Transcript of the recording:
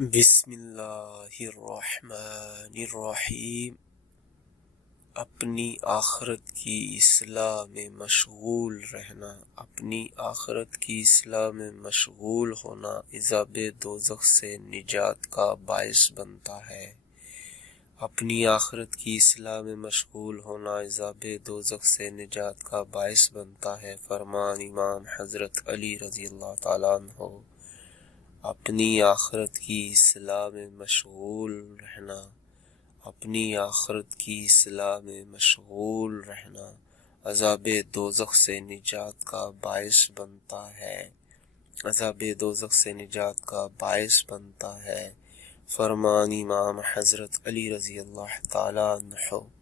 بسم اللہ الرحمن الرحیم۔ اپنی آخرت کی اصلاح میں مشغول رہنا، اپنی آخرت کی اصلاح میں مشغول ہونا عذاب دوزخ سے نجات کا باعث بنتا ہے۔ اپنی آخرت کی اصلاح میں مشغول ہونا عذاب دوزخ سے نجات کا باعث بنتا ہے۔ فرمان امام حضرت علی رضی اللہ تعالیٰ عنہ۔ اپنی آخرت کی اصلاح میں مشغول رہنا، اپنی آخرت کی اصلاح میں مشغول رہنا عذاب دوزخ سے نجات کا باعث بنتا ہے، عذاب دوزخ سے نجات کا باعث بنتا ہے۔ فرمان امام حضرت علی رضی اللہ تعالیٰ عنہ۔